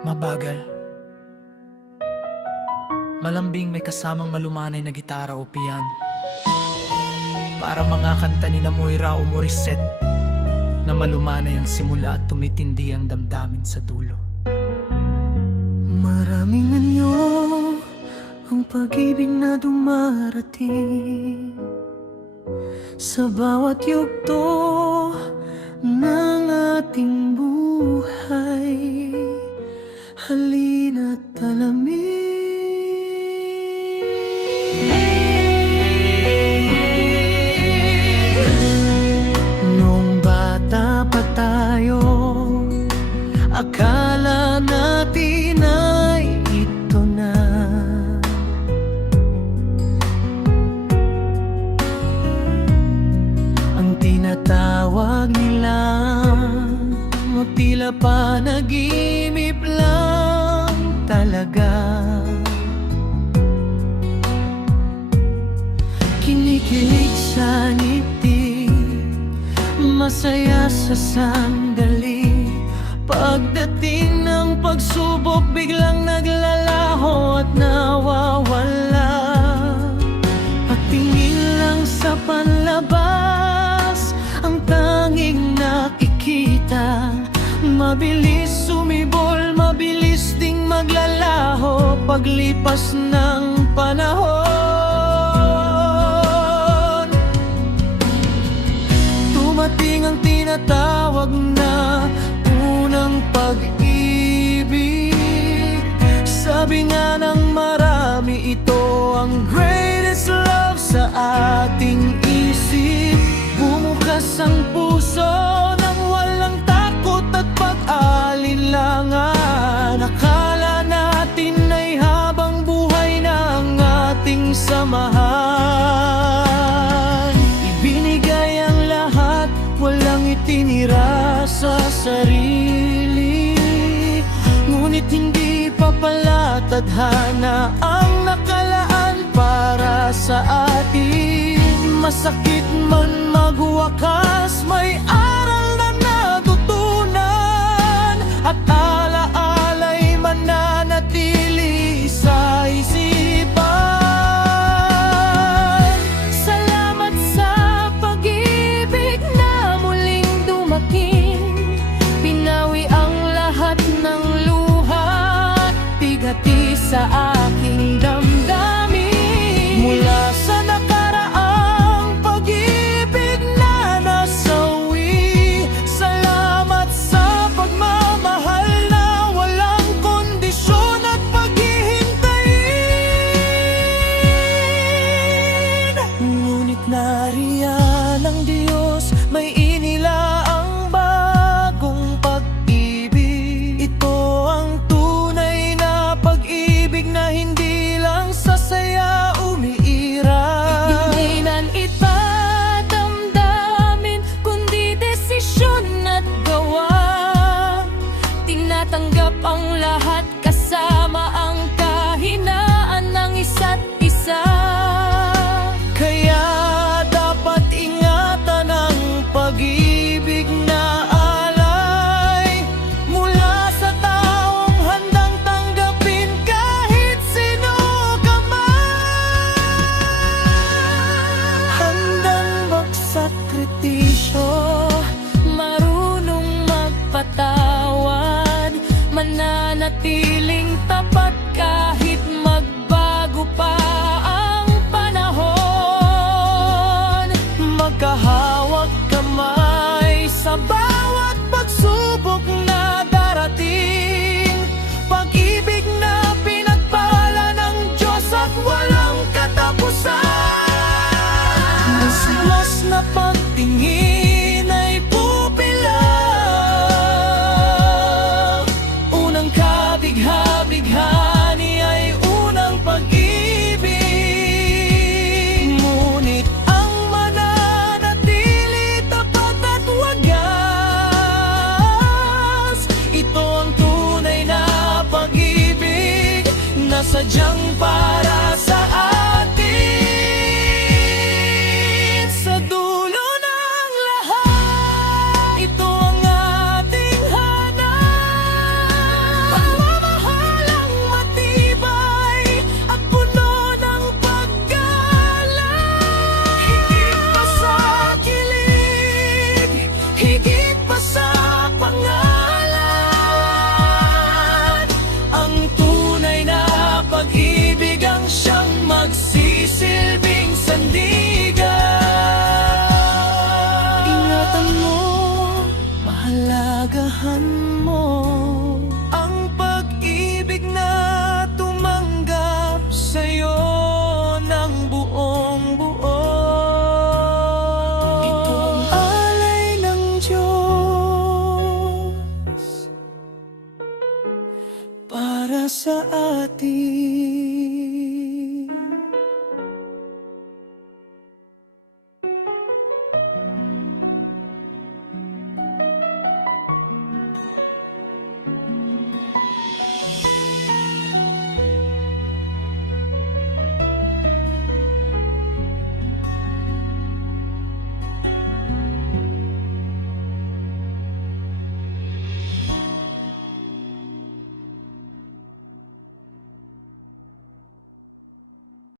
Mabagal, malambing, may kasamang malumanay na gitara o piano. Para mga kanta ni na Moira o Morissette, na malumanay ang simula at tumitindi ang damdamin sa dulo. Maraming anyo ang pag-ibig na dumarating sa bawat yugto ng ating buhay. Halina't alamin nung bata pa tayo, akala natin ay ito na. Ang tinatawag nilang o tila panaginip lang talaga. Kinikilig sa ngiti, masaya sa sandali. Pagdating ng pagsubok, biglang naglalaho at nawawala. Patingin lang sa panlabas, ang tanging nakikita. Mabilis sumibol, mabilis ding maglalaho paglipas ng panahon. Dumating ang tinatawag na unang pag-ibig. Sabi nga ng marami, ito ang greatest love sa ating isip. Bumukas ang puso ng walang takot at pag-alinlangan. Akala natin ay habang buhay na ang ating samahan. Ibinigay ang lahat, walang itinira sa sarili. Ngunit hindi pa pala tadhana ang nakalaan para sa atin. Masakit man magwakas, may aral na natutunan, at alaala'y mananatili sa isipan. Salamat sa pag-ibig na muling dumating. Pinawi ang lahat ng luha at bigati sa aking damdamin. Mula sa nakaraang pag-ibig na nasawi, salamat sa pagmamahal na walang kondisyon at paghihintayin. Ngunit nariyan ang Diyos, may inilaang bagong pag-ibig. Ito ang tunay na pag-ibig na hindi lang sa saya umiiral. Hindi nan damdamin, kundi desisyon at gawa. Tinatanggap ang lahat kasama ang kahinaan ng isa't isa. Kaya dapat ingatan ang pag-ibig na alay mula sa taong handang tanggapin kahit sino ka man. Handang magsakripisyo, marunong magpatawad, mananatiling tapat kahit magbago pa ang panahon. Magkahawak kamay sa bawat pagsubok na darating. Pag-ibig na pinagpala ng Diyos at walang katapusan. Mas na pagtingin ay pupila, unang kabigha-bighani ay unang pag-ibig. Ngunit ang mananatili tapat at wagas, ito ang tunay na pag-ibig na sadyang para sa atin. Sa dulo ng lahat, ito ang ating hanap. pahalagahan mo ang pag-ibig na tumanggap sa'yo ng buong buo. Itong alay ng Diyos para sa atin.